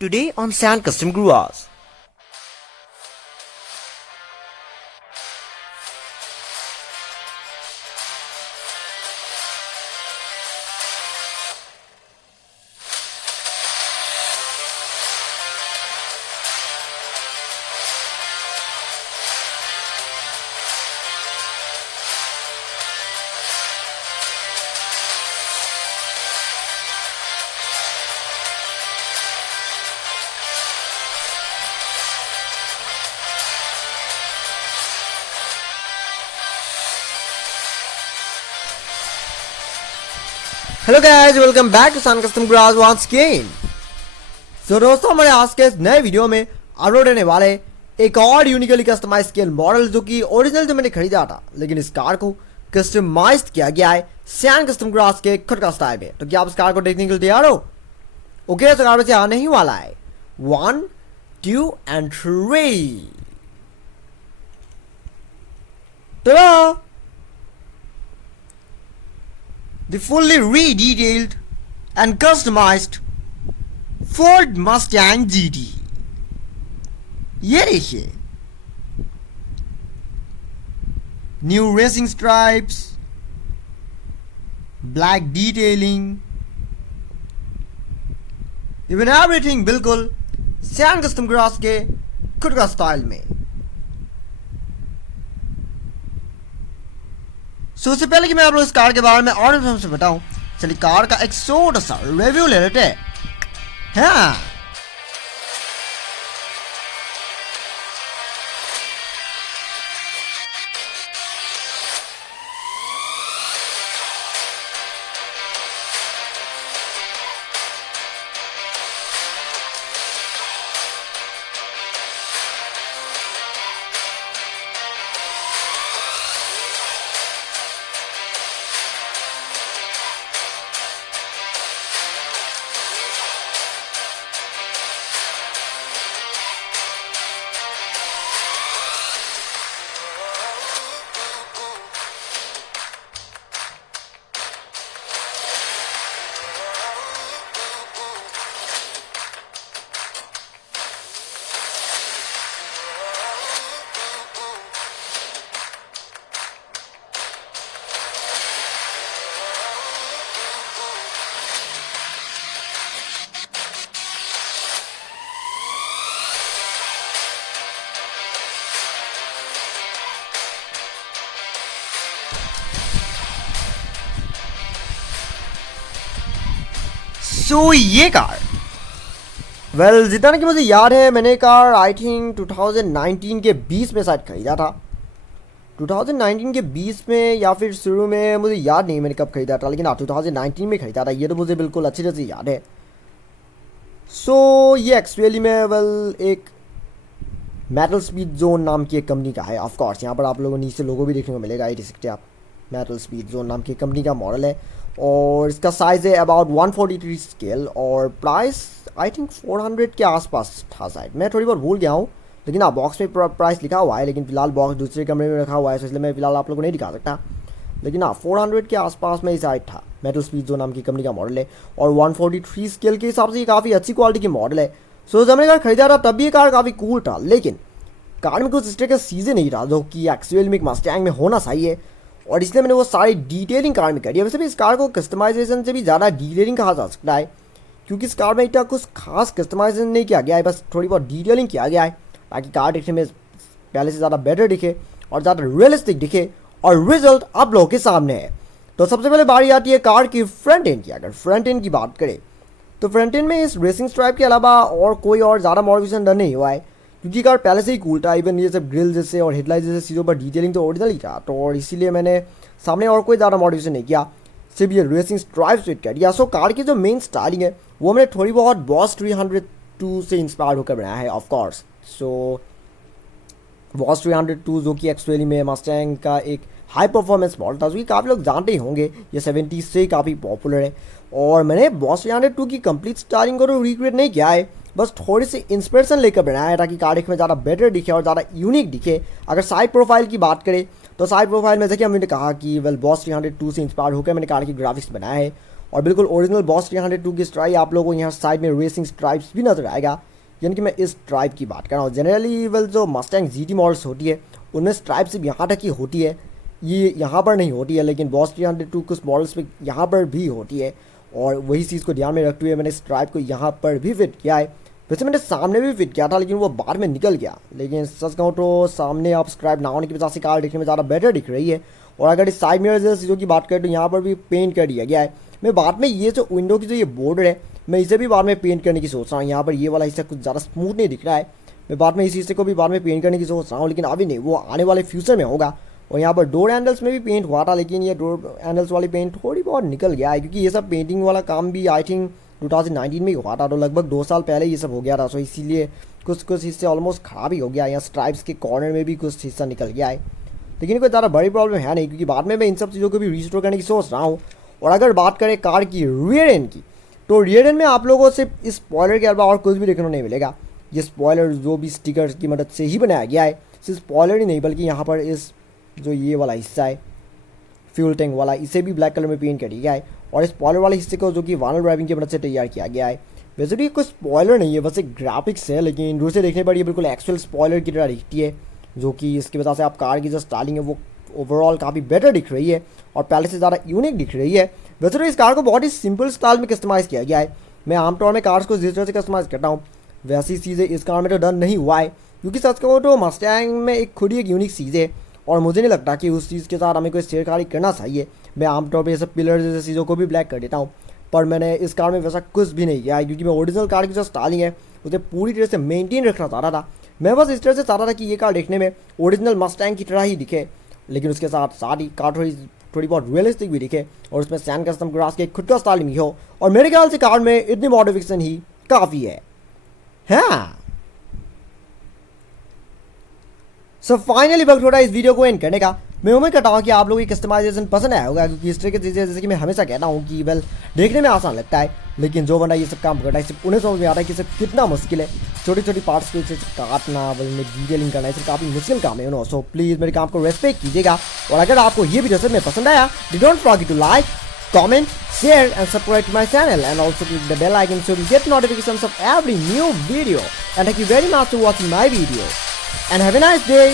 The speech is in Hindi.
Today on Sand Custom Growers. Hello guys, welcome back to Sand Custom Growers once again. So दोस्तों, हमारे आज के इस नए वीडियो में अपलोड होने वाले एक और यूनिकली कस्टमाइज स्केल मॉडल जो कि ओरिजिनल जो मैंने खरीदा था, लेकिन इस कार को कस्टमाइज किया गया है सैन कस्टम ग्रास के खुद का स्टाइल में। तो क्या आप इस कार को देखने के लिए तैयार हो? ओके, तो कार में से आने ही वाला है 1, 2 and 3। तो the fully redetailed and customized Ford Mustang GT। ये देखिए, new racing stripes, black detailing, even everything बिल्कुल सैन कस्टम ग्रास के खुद का स्टाइल में। सो उससे पहले कि मैं आप लोग इस कार के बारे में और इन्फॉर्मेशन बताऊं, चलिए कार का एक छोटा सा रिव्यू ले लेते हैं। हाँ, सो ये कार जितना कि मुझे याद है, मैंने कार आई थिंक 2019 के 20 में शायद खरीदा था। 2019 के 20 में या फिर शुरू में, मुझे याद नहीं मैंने कब खरीदा था, लेकिन 2019 में खरीदा था, ये तो मुझे बिल्कुल अच्छी तरह से याद है। सो ये एक्चुअली में एक मेटल स्पीड जोन नाम की एक कंपनी का है। ऑफ कोर्स यहाँ पर आप लोगों को नीचे लोगो भी देखने को मिलेगा, ये देख सकते हैं आप। मेटल स्पीड जोन नाम की कंपनी का मॉडल है और इसका साइज़ है अबाउट 143 स्केल और प्राइस आई थिंक 400 के आसपास था शायद, मैं थोड़ी बहुत भूल गया हूँ। लेकिन हाँ, बॉक्स में प्राइस लिखा हुआ है, लेकिन फिलहाल बॉक्स दूसरे कमरे में रखा हुआ है, इसलिए मैं फिलहाल आप लोगों को नहीं दिखा सकता। लेकिन हाँ, 400 के आसपास में ही शायद था। मेटल स्पीड जोन नाम की कंपनी का मॉडल है और 143 स्केल के हिसाब से ये काफ़ी अच्छी क्वालिटी की मॉडल है। सो जब मैंने कार खरीदा था तब भी ये कार काफ़ी कूल था, लेकिन कार में कुछ इस तरह का चीज़ें नहीं रहा जो कि एक्चुअल में एक मस्टैंग में होना चाहिए, और इसलिए मैंने वो सारी डिटेलिंग कार में करी है। वैसे भी इस कार को कस्टमाइजेशन से भी ज़्यादा डिटेलिंग कहा जा सकता है, क्योंकि इस कार में इतना कुछ खास कस्टमाइजेशन नहीं किया गया है, बस थोड़ी बहुत डिटेलिंग किया गया है ताकि कार दिखने में पहले से ज़्यादा बेटर दिखे और ज़्यादा रियलिस्टिक दिखे, और रिजल्ट आप लोगों के सामने है। तो सबसे पहले बारी आती है कार की फ्रंट एंड की। अगर फ्रंट एंड की बात करें तो फ्रंट एंड में इस रेसिंग स्ट्राइप के अलावा और कोई और ज़्यादा मॉडिफिकेशन डन नहीं हुआ है, क्योंकि कार पहले से ही कूल था। इवन ये सब ग्रिल जैसे और हेडलाइट जैसे चीज़ों पर डिटेलिंग तो ओरिजिनल ही था, तो और इसीलिए मैंने सामने और कोई ज़्यादा मॉडिफिकेशन नहीं किया, सिर्फ ये रेसिंग स्ट्राइप फिट कर दिया। सो कार की जो मेन स्टाइलिंग है वो मैंने थोड़ी बहुत बॉस 302 से इंस्पायर होकर बनाया है ऑफ कोर्स। सो बॉस 302 जो कि एक्चुअली में मस्टैंग का एक हाई परफॉर्मेंस मॉडल था, जो कि काफ़ी लोग जानते ही होंगे, ये 70 से काफ़ी पॉपुलर है। और मैंने बॉस 302 की कंप्लीट स्टाइलिंग को तो रिक्रिएट नहीं किया है, बस थोड़ी सी इंस्पिरेशन लेकर बनाया है ताकि कार दिखने में ज़्यादा बेटर दिखे और ज़्यादा यूनिक दिखे। अगर साइड प्रोफाइल की बात करें तो साइड प्रोफाइल में जैसे कि हमने कहा कि बॉस 302 से इंस्पायर होकर मैंने कार की ग्राफिक्स बनाया है, और बिल्कुल ओरिजिनल बॉस 302 की स्ट्राइक आप लोगों को यहाँ साइड में रेसिंग स्ट्राइप्स भी नजर आएगा, यानी कि मैं इस स्ट्राइप की बात कर रहा हूँ। जनरली वेल जो मस्टैंग जीटी मॉडल्स होती है उनमें स्ट्राइप सिर्फ यहाँ तक ही होती है, ये यहाँ पर नहीं होती है, लेकिन बॉस 302 कुछ मॉडल्स पे यहाँ पर भी होती है और वही चीज़ को ध्यान में रखते हुए मैंने स्ट्राइप को यहाँ पर भी फिट किया है। वैसे मैंने सामने भी फिट किया था लेकिन वो बाद में निकल गया, लेकिन सच कहूँ तो सामने आप स्ट्राइप ना होने की वजह से कार दिखने में ज़्यादा बेटर दिख रही है। और अगर इस साइड मिरर चीज़ों की बात करें तो यहाँ पर भी पेंट कर दिया गया है। मैं बाद में ये जो विंडो की जो ये बॉर्डर है मैं इसे भी बाद में पेंट करने की सोच रहा हूँ। यहाँ पर ये वाला हिस्सा कुछ ज़्यादा स्मूथ नहीं दिख रहा है, मैं बाद में इस हिस्से को भी बाद में पेंट करने की सोच रहा हूँ, लेकिन अभी नहीं, वो आने वाले फ्यूचर में होगा। और यहाँ पर डोर हैंडल्स में भी पेंट हुआ था लेकिन ये डोर हैंडल्स वाली पेंट थोड़ी बहुत निकल गया है, क्योंकि ये सब पेंटिंग वाला काम भी आई थिंक 2019 में ही हुआ था, तो लगभग 2 साल पहले ये सब हो गया था। सो इसीलिए कुछ हिस्से ऑलमोस्ट ख़राब ही हो गया। यहाँ स्ट्राइप्स के कॉर्नर में भी कुछ हिस्सा निकल गया है, लेकिन कोई ज़्यादा बड़ी प्रॉब्लम है नहीं, क्योंकि बाद में मैं इन सब चीज़ों को भी रिस्टोर करने की सोच रहा हूँ। और अगर बात करें कार की रियर एंड की, तो रियर एंड में आप लोगों से इस स्पॉयलर के अलावा और कुछ भी देखने को नहीं मिलेगा। ये स्पॉयलर जो भी स्टिकर्स की मदद से ही बनाया गया है, सिर्फ स्पॉयलर ही नहीं बल्कि यहाँ पर इस जो ये वाला हिस्सा है फ्यूल टैंक वाला, इसे भी ब्लैक कलर में पेंट कर दिया गया है। और इस स्पॉयलर वाले हिस्से को जो कि वानर ड्राइविंग की मदद से तैयार किया गया है। वैसे भी कोई स्पॉयलर नहीं है, बस एक ग्राफिक्स है, लेकिन दूर से देखने पर ये बिल्कुल एक्चुअल स्पॉयलर की तरह दिखती है, जो कि इसकी वजह से आप कार की जो स्टाइलिंग है वो ओवरऑल काफ़ी बेटर दिख रही है और पहले से ज़्यादा यूनिक दिख रही है। वैसे तो इस कार को बहुत ही सिंपल स्टाइल में कस्टमाइज़ किया गया है। मैं आमतौर में कार्स को जिस तरह से कस्टमाइज़ करता हूँ वैसी चीज़ें इस कार में तो डन नहीं हुआ है, क्योंकि सच कहूँ तो मस्टैंग में एक खुद ही एक यूनिक चीज़ है और मुझे नहीं लगता कि उस चीज़ के साथ हमें कोई छेड़खानी करना चाहिए। मैं आमतौर पर ये सब पिलर जैसे चीज़ों को भी ब्लैक कर देता हूँ, पर मैंने इस कार में वैसा कुछ भी नहीं किया है, क्योंकि मैं ओरिजिनल कार की जो स्टाइलिंग है उसे पूरी तरह से मेंटेन रखना चाहता था। मैं बस इस तरह से चाहता था कि ये कार देखने में ओरिजिनल मस्टैंग की तरह ही दिखे, लेकिन उसके साथ साथ ही कार थोड़ी बहुत रियलिस्टिक भी दिखे और उसमें सैन कस्टम ग्रास के खुद का स्टाइलिंग भी हो। और मेरे ख्याल से कार में इतनी मॉडिफिकेशन ही काफ़ी है। हाँ, सो फाइनली वक्त हो रहा है इस वीडियो को एंड करने का। मैं उम्मीद करता हूँ कि आप लोगों की कस्टमाइजेशन पसंद आया होगा, क्योंकि इस तरह की चीज़ें जैसे कि मैं हमेशा कहता हूँ कि वेल देखने में आसान लगता है, लेकिन जो बंदा ये सब काम करता है सिर्फ उन्हें समझ में आता है कि सिर्फ कितना मुश्किल है। छोटी छोटी पार्ट्स को इसे काटना, वेल में डिटेलिंग करना, इसे काफ़ी मुश्किल काम है। सो प्लीज़ मेरे काम को रेस्पेक्ट कीजिएगा। और अगर आपको ये वीडियो सच में पसंद आया, don't forget to like, comment, share and subscribe to my channel, and also click the bell icon so you get notifications of every new video. And thank you very much for watching my video and have a nice day.